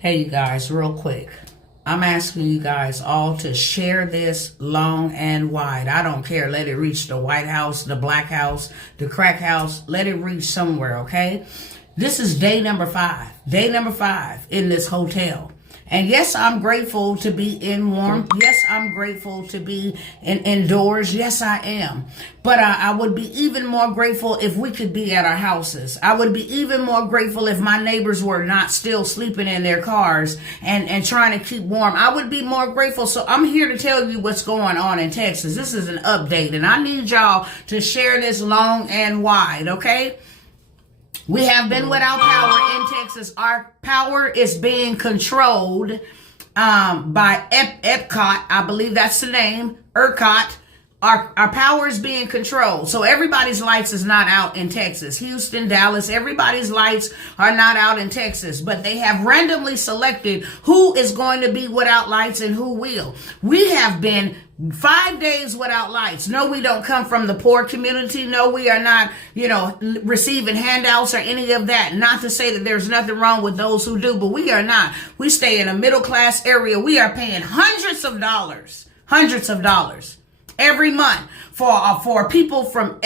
Hey, you guys, real quick. I'm asking you guys all to share this long and wide. I don't care. Let it reach the White House, the Black House, the Crack House. Let it reach somewhere, okay? This is day number 5. Day number 5 in this hotel. And yes, I'm grateful to be in warm. Yes, I'm grateful to be indoors. Yes, I am. But I would be even more grateful if we could be at our houses. I would be even more grateful if my neighbors were not still sleeping in their cars and trying to keep warm. I would be more grateful. So I'm here to tell you what's going on in Texas. This is an update, and I need y'all to share this long and wide, okay? We have been without power in Texas. Our power is being controlled by Epcot. I believe that's the name. ERCOT. Our power is being controlled. So everybody's lights is not out in Texas. Houston, Dallas, everybody's lights are not out in Texas. But they have randomly selected who is going to be without lights and who will. We have been 5 days without lights. No, we don't come from the poor community. No, we are not, receiving handouts or any of that. Not to say that there's nothing wrong with those who do, but we are not. We stay in a middle class area. We are paying hundreds of dollars every month for people from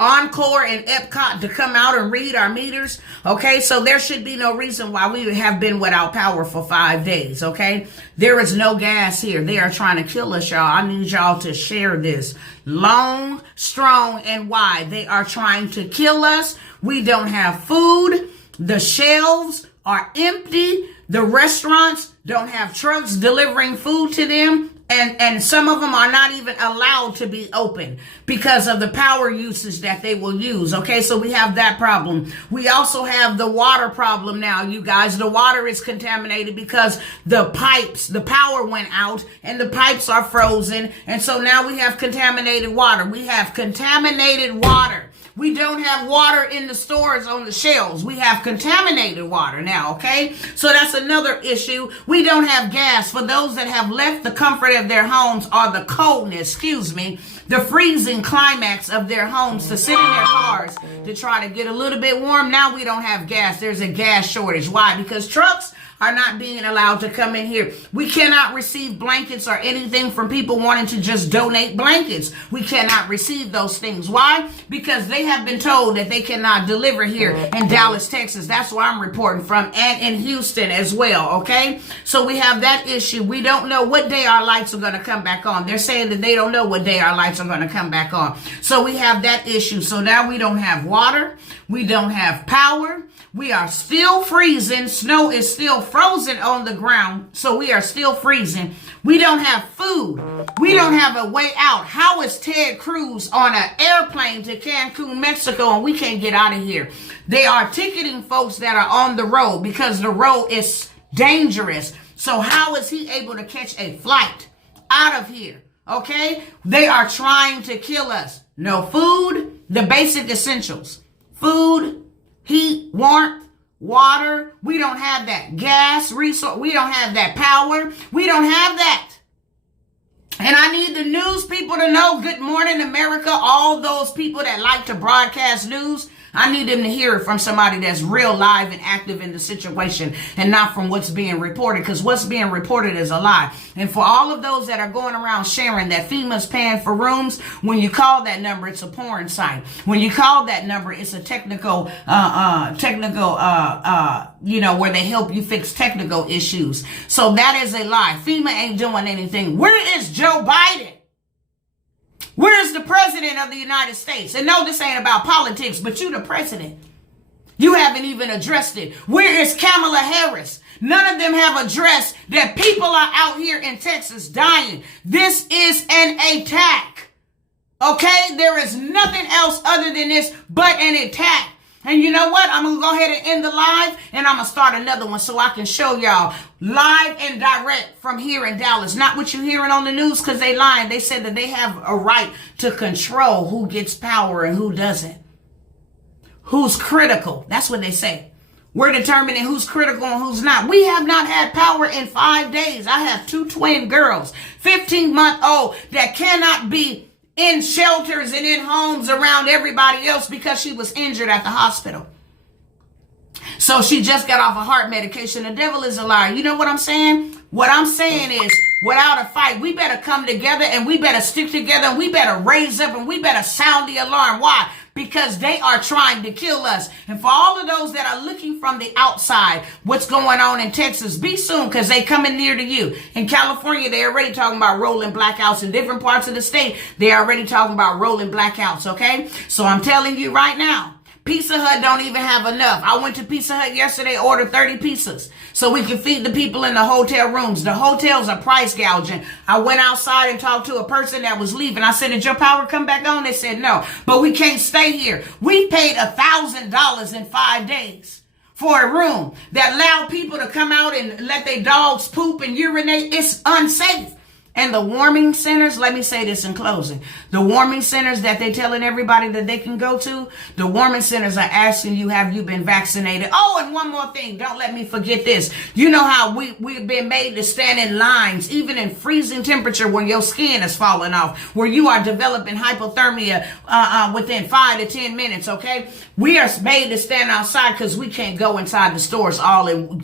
Encore and Epcot to come out and read our meters. Okay, so there should be no reason why we have been without power for 5 days. Okay, there is no gas here. They are trying to kill us, y'all. I need y'all to share this long, strong, and wide. They are trying to kill us. We don't have food. The shelves are empty. The restaurants don't have trucks delivering food to them. And some of them are not even allowed to be open because of the power usage that they will use. Okay, so we have that problem. We also have the water problem now, you guys. The water is contaminated because the power went out and the pipes are frozen. And so now we have contaminated water. We have contaminated water. We don't have water in the stores on the shelves. We have contaminated water now, okay? So that's another issue. We don't have gas. For those that have left the comfort of their homes or the coldness, the freezing climax of their homes to sit in their cars to try to get a little bit warm. Now we don't have gas. There's a gas shortage. Why? Because trucks are not being allowed to come in here. We cannot receive blankets or anything from people wanting to just donate blankets. We cannot receive those things. Why? Because they have been told that they cannot deliver here in Dallas, Texas. That's where I'm reporting from, and in Houston as well, okay? So we have that issue. We don't know what day our lights are going to come back on. They're saying that they don't know what day our lights are going to come back on. So we have that issue. So now we don't have water. We don't have power. We are still freezing. Snow is still frozen on the ground, so we are still freezing. We don't have food. We don't have a way out. How is Ted Cruz on an airplane to Cancun, Mexico, and we can't get out of here? They are ticketing folks that are on the road because the road is dangerous. So how is he able to catch a flight out of here? Okay? They are trying to kill us. No food, the basic essentials. Food, heat, warmth, water. We don't have that gas resource. We don't have that power. We don't have that. And I need the news people to know, good morning, America. All those people that like to broadcast news, I need them to hear it from somebody that's real live and active in the situation and not from what's being reported, because what's being reported is a lie. And for all of those that are going around sharing that FEMA's paying for rooms, when you call that number, it's a porn site. When you call that number, it's a technical, where they help you fix technical issues. So that is a lie. FEMA ain't doing anything. Where is Joe Biden? Where's the president of the United States? And no, this ain't about politics, but you the president. You haven't even addressed it. Where is Kamala Harris? None of them have addressed that people are out here in Texas dying. This is an attack. Okay? There is nothing else other than this but an attack. And you know what? I'm going to go ahead and end the live, and I'm going to start another one so I can show y'all live and direct from here in Dallas. Not what you're hearing on the news, because they lying. They said that they have a right to control who gets power and who doesn't. Who's critical. That's what they say. We're determining who's critical and who's not. We have not had power in 5 days. I have 2 twin girls, 15-month-old, that cannot be in shelters and in homes around everybody else because she was injured at the hospital. So she just got off a heart medication. The devil is a liar. You know what I'm saying? What I'm saying is, without a fight, we better come together and we better stick together and we better raise up and we better sound the alarm. Why? Because they are trying to kill us. And for all of those that are looking from the outside, what's going on in Texas, be soon, because they coming near to you. In California, they're already talking about rolling blackouts. In different parts of the state, they're already talking about rolling blackouts, okay? So I'm telling you right now, Pizza Hut don't even have enough. I went to Pizza Hut yesterday, ordered 30 pizzas so we can feed the people in the hotel rooms. The hotels are price gouging. I went outside and talked to a person that was leaving. I said, did your power come back on? They said, no, but we can't stay here. We paid $1,000 in 5 days for a room that allowed people to come out and let their dogs poop and urinate. It's unsafe. And the warming centers, let me say this in closing. The warming centers that they're telling everybody that they can go to, the warming centers are asking you, have you been vaccinated? Oh, and one more thing. Don't let me forget this. You know how we've been made to stand in lines, even in freezing temperature when your skin is falling off, where you are developing hypothermia within 5 to 10 minutes, okay? We are made to stand outside because we can't go inside the stores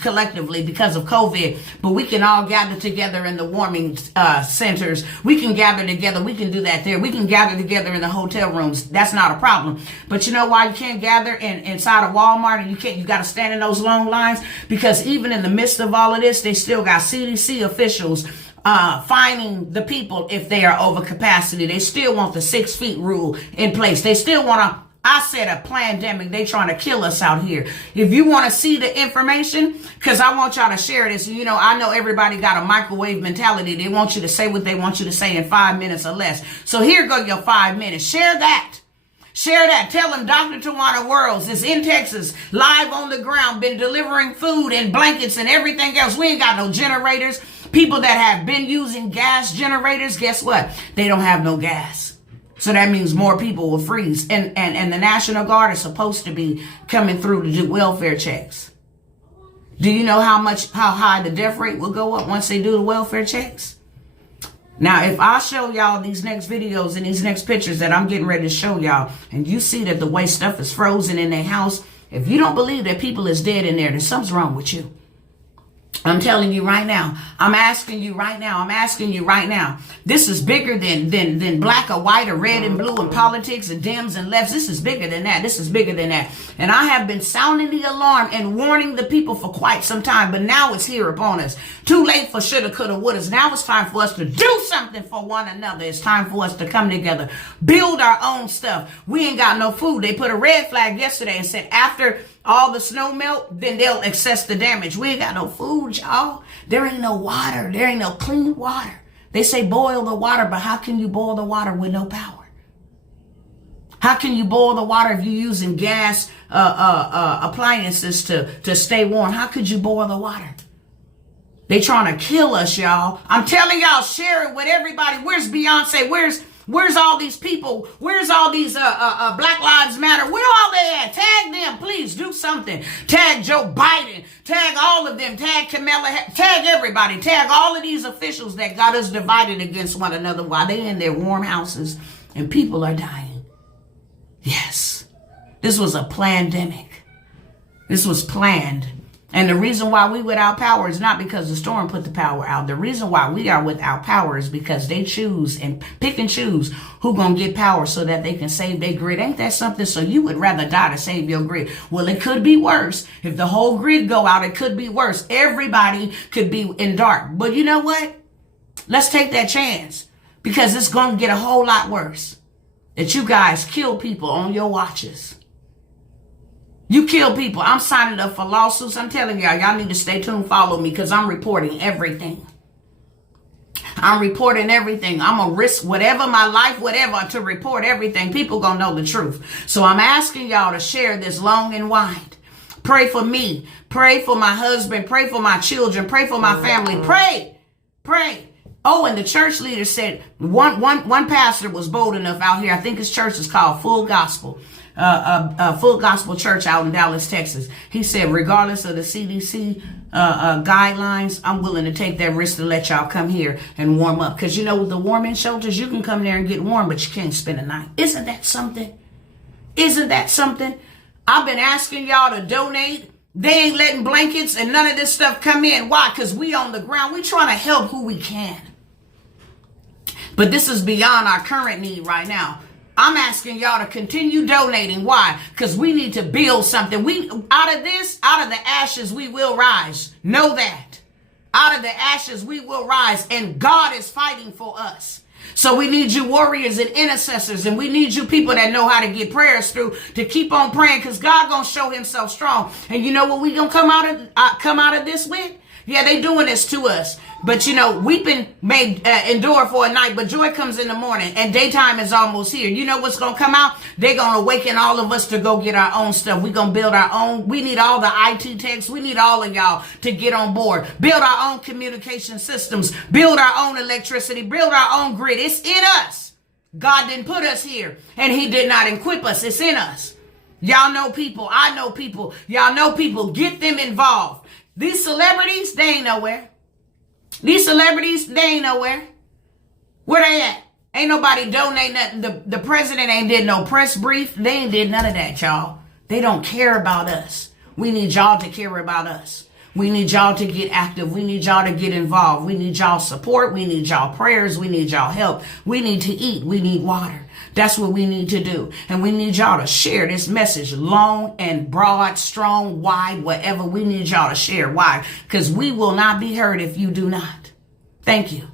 collectively because of COVID, but we can all gather together in the warming centers. We can gather together. We can do that there. We can gather together in the hotel rooms. That's not a problem. But you know why you can't gather inside of Walmart and you got to stand in those long lines? Because even in the midst of all of this, they still got CDC officials fining the people if they are over capacity. They still want the 6 feet rule in place. They still want to, I said, a pandemic. They trying to kill us out here. If you want to see the information, because I want y'all to share this. You know, I know everybody got a microwave mentality. They want you to say what they want you to say in 5 minutes or less. So here go your 5 minutes. Share that. Share that. Tell them Dr. Tawana Worlds is in Texas, live on the ground, been delivering food and blankets and everything else. We ain't got no generators. People that have been using gas generators, guess what? They don't have no gas. So that means more people will freeze. And the National Guard is supposed to be coming through to do welfare checks. Do you know how high the death rate will go up once they do the welfare checks? Now, if I show y'all these next videos and these next pictures that I'm getting ready to show y'all, and you see that the way stuff is frozen in their house, if you don't believe that people is dead in there, then something's wrong with you. I'm telling you right now. I'm asking you right now. This is bigger than black or white or red and blue and politics and Dems and lefts. This is bigger than that. And I have been sounding the alarm and warning the people for quite some time, but now it's here upon us. Too late for shoulda, coulda, wouldas. Now it's time for us to do something for one another. It's time for us to come together, build our own stuff. We ain't got no food. They put a red flag yesterday and said after all the snow melt, then they'll assess the damage. We ain't got no food, y'all. There ain't no water. There ain't no clean water. They say boil the water, but how can you boil the water with no power? How can you boil the water if you're using gas appliances to stay warm? How could you boil the water? They trying to kill us, y'all. I'm telling y'all, share it with everybody. Where's Beyonce? Where's all these people? Where's all these Black Lives Matter? Where all they at? Tag them, please. Do something. Tag Joe Biden. Tag all of them. Tag Kamala. Tag everybody. Tag all of these officials that got us divided against one another while they in their warm houses and people are dying. Yes. This was a plandemic. This was planned. And the reason why we without power is not because the storm put the power out. The reason why we are without power is because they choose and pick and choose who gonna get power so that they can save their grid. Ain't that something? So you would rather die to save your grid. Well, it could be worse. If the whole grid go out, it could be worse. Everybody could be in dark. But you know what? Let's take that chance because it's gonna get a whole lot worse. That you guys kill people on your watches. You kill people. I'm signing up for lawsuits. I'm telling y'all need to stay tuned, follow me, because I'm reporting everything. I'm reporting everything. I'm going to risk whatever, my life, whatever, to report everything. People going to know the truth. So I'm asking y'all to share this long and wide. Pray for me. Pray for my husband. Pray for my children. Pray for my family. Pray. Oh, and the church leader said, one pastor was bold enough out here. I think his church is called Full Gospel. Full Gospel Church out in Dallas, Texas. He said, regardless of the CDC guidelines, I'm willing to take that risk to let y'all come here and warm up. Because, you know, with the warming shelters, you can come there and get warm, but you can't spend a night. Isn't that something? Isn't that something? I've been asking y'all to donate They ain't letting blankets and none of this stuff come in. Why? Because we on the ground. We trying to help who we can. But this is beyond our current need right now. I'm asking y'all to continue donating. Why? Because we need to build something. Out of the ashes, we will rise. Know that. Out of the ashes, we will rise. And God is fighting for us. So we need you warriors and intercessors, and we need you people that know how to get prayers through to keep on praying, because God gonna show himself strong. And you know what we gonna come out of this with? Yeah, they doing this to us. But you know, weeping may endure for a night, but joy comes in the morning, and daytime is almost here. You know what's going to come out? They're going to awaken all of us to go get our own stuff. We're going to build our own. We need all the IT techs. We need all of y'all to get on board. Build our own communication systems. Build our own electricity. Build our own grid. It's in us. God didn't put us here, and he did not equip us. It's in us. Y'all know people. I know people. Y'all know people. Get them involved. These celebrities, they ain't nowhere. These celebrities, they ain't nowhere. Where they at? Ain't nobody donate nothing. The president ain't did no press brief. They ain't did none of that, y'all. They don't care about us. We need y'all to care about us. We need y'all to get active. We need y'all to get involved. We need y'all support. We need y'all prayers. We need y'all help. We need to eat. We need water. That's what we need to do. And we need y'all to share this message long and broad, strong, wide, whatever. We need y'all to share. Why? Because we will not be heard if you do not. Thank you.